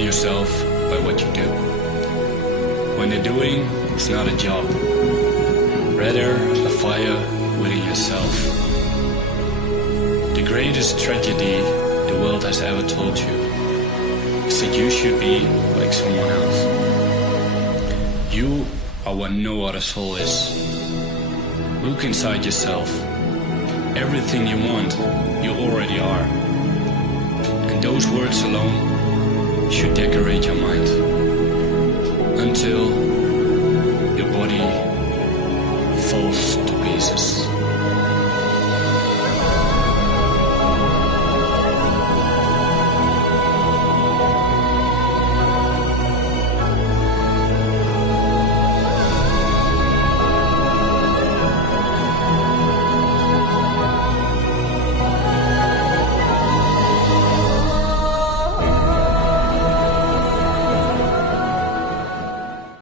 define yourself by what you do. When the doing is not a job, rather a fire within yourself. The greatest tragedy the world has ever told you is that you should be like someone else. You are what no other soul is. Look inside yourself. Everything you want, you already are. And those words alone should decorate your mind until your body falls